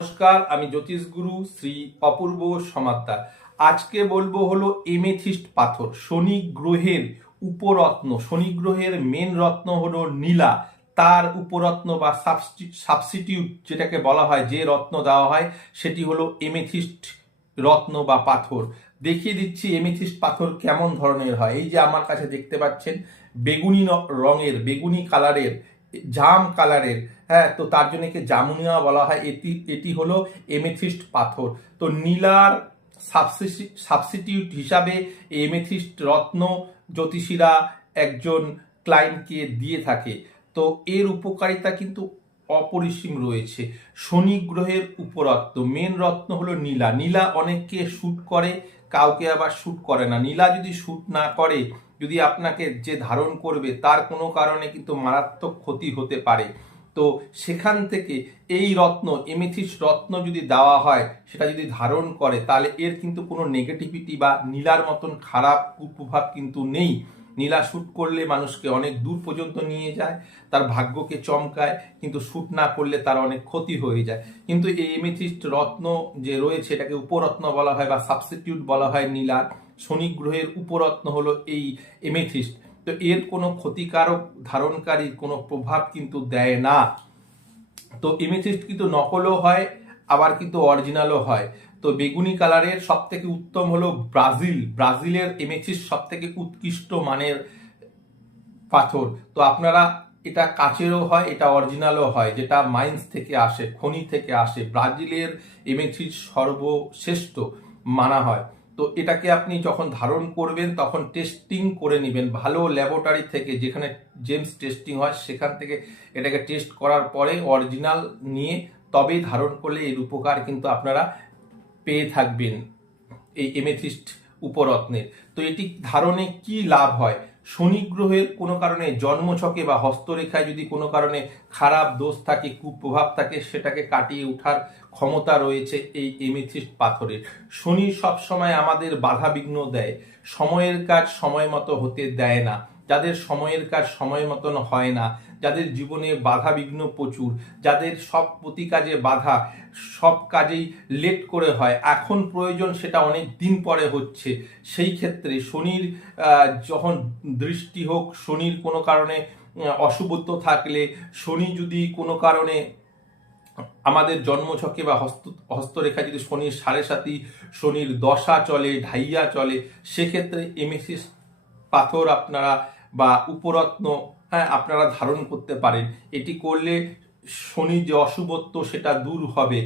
নমস্কার, আমি জ্যোতিষ গুরু শ্রী অপূর্ব সমাদ্দার। আজকে বলবো হলো এমেথিস্ট পাথর, শনি গ্রহের উপরত্ন। শনি গ্রহের মেন রত্ন হলো নীলা, তার উপরত্ন বা সাবস্টিটিউট যেটাকে বলা হয়, যে রত্ন দেওয়া হয় সেটি হলো এমেথিস্ট রত্ন বা পাথর। দেখিয়ে দিচ্ছি এমেথিস্ট পাথর কেমন ধরনের হয়। এই যে আমার কাছে দেখতে পাচ্ছেন বেগুনি রঙের, বেগুনি কালারের, জাম কালারের, হ্যাঁ, তো তার জন্য একে জামুনিয়া বলা হয়। এটি এটি হলো এমেথিস্ট পাথর। তো নীলার সাবস্টিটিউট হিসাবে এমেথিস্ট রত্ন জ্যোতিষীরা একজন ক্লায়েন্টকে দিয়ে থাকে। তো এর উপকারিতা কিন্তু অপরিসীম রয়েছে। শনি গ্রহের উপরত্ন, মেন রত্ন হলো নীলা। নীলা অনেককে শ্যুট করে, কাউকে আবার শ্যুট করে না। নীলা যদি শ্যুট না করে, যদি আপনাকে যে ধারণ করবে তার কোনো কারণে কিন্তু মারাত্মক ক্ষতি হতে পারে। তো সেখান থেকে এই রত্ন, এমেথিস্ট রত্ন যদি দেওয়া হয়, সেটা যদি ধারণ করে, তাহলে এর কিন্তু কোনো নেগেটিভিটি বা নীলার মতন খারাপ কুপ্রভাব কিন্তু নেই। নীলা শ্যুট করলে মানুষকে অনেক দূর পর্যন্ত নিয়ে যায়, তার ভাগ্যকে চমকায়, কিন্তু শ্যুট না করলে তার অনেক ক্ষতি হয়ে যায়। কিন্তু এই এমেথিস্ট রত্ন যে রয়েছে, এটাকে উপরত্ন বলা হয় বা সাবস্টিটিউট বলা হয় নীলার। শনি গ্রহের উপরত্ন হলো এই এমেথিস্ট। তো এর কোনো ক্ষতিকারক ধারণকারী কোনো প্রভাব কিন্তু দেয় না। তো এমেথিস্ট কিন্তু নকলও হয়, আবার কিন্তু অরিজিনালও হয়। তো বেগুনি কালারের সব থেকে উত্তম হলো ব্রাজিলের এমেথিস্ট সব থেকে উৎকৃষ্ট মানের পাথর। তো আপনারা, এটা কাচেরও হয়, এটা অরিজিনালও হয়, যেটা মাইন্স থেকে আসে, খনি থেকে আসে। ব্রাজিলের এমেথিস্ট সর্বশ্রেষ্ঠ মানা হয়। তো এটাকে আপনি যখন ধারণ করবেন তখন টেস্টিং করে নেবেন ভালো ল্যাবরেটরি থেকে, যেখানে জেমস টেস্টিং হয়, সেখান থেকে এটাকে টেস্ট করার পরে অরিজিনাল নিয়ে তবেই ধারণ করলে এর উপকার কিন্তু আপনারা পেয়ে থাকবেন এই এমেথিস্ট উপরত্নের। তো এটি ধারণে কি লাভ হয়? শনি গ্রহের কোনো কারণে জন্মছকে বা হস্তরেখায় যদি কোনো কারণে খারাপ দোষ থাকে, কুপ্রভাব থাকে, সেটাকে কাটিয়ে ওঠার ক্ষমতা রয়েছে এই এমেথিস্ট পাথরের। শনি সবসময় আমাদের বাধা বিঘ্ন দেয়, সময়ের কাজ সময় মতো হতে দেয় না। যাদের সময়ের কাজ সময় মতন হয় না, যাদের জীবনে বাধা বিঘ্ন প্রচুর, যাদের সব প্রতি কাজে বাধা, সব কাজেই লেট করে হয়, এখন প্রয়োজন সেটা অনেক দিন পরে হচ্ছে, সেই ক্ষেত্রে শনির যখন দৃষ্টি হোক, শনির কোনো কারণে অশুভত্ব থাকলে, শনি যদি কোনো কারণে আমাদের জন্মছকে বা হস্তরেখা যদি শনির সাড়ে সাতি, শনির দশা চলে, ঢাইয়া চলে, সেক্ষেত্রে এমেথিস্ট পাথর আপনারা বা উপরত্ন, হ্যাঁ, আপনারা ধারণ করতে পারেন। এটি করলে শনির যে অশুভত্ব সেটা দূর হবে।